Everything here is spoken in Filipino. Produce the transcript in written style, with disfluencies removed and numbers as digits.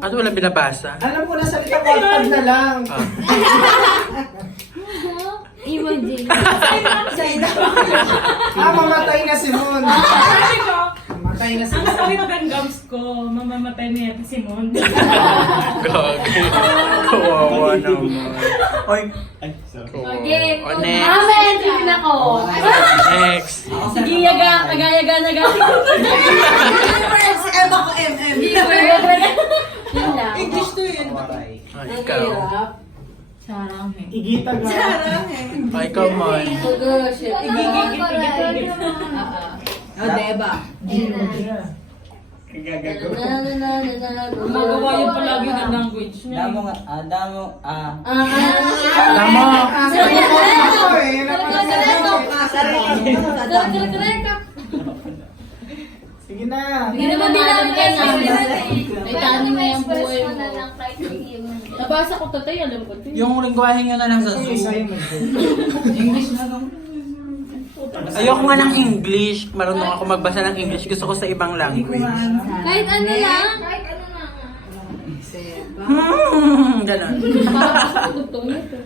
Ano wala binabasa? Alam ko na salita ko, pag na lang. Imagine. Mamatay na si Mon. Sabi ko, Mamatay na si ang Mon. sakit ng gums ko, mamamatay niya si Simon. Gagi. Kawawa naman. Oy. Okay. O, next. Amen! Tingin ako. Next. Sige, yaga. Agayaga, naga. Si Emma ko, MM. Yun lang. English to yun. Ah, ikaw. Sarang eh. Igita ga. Sarang eh. Ah, ikaw man. Igigit. O, diba? Gagago. Gumagawa yung palagi ng language niya. Damo. Ako eh. Sige na. Hindi naman binabigay namin. May tanim na yung buhay mo. Nabasa ko tatay, alam ko. Yung lingwahe nyo na lang sa Sige, sa'yo Zoom. mo. English na lang. Ayoko nga ng English. Marunong ako magbasa ng English. Gusto ko sa ibang language. Kahit ano lang. Ganon. Parang tugtong nito.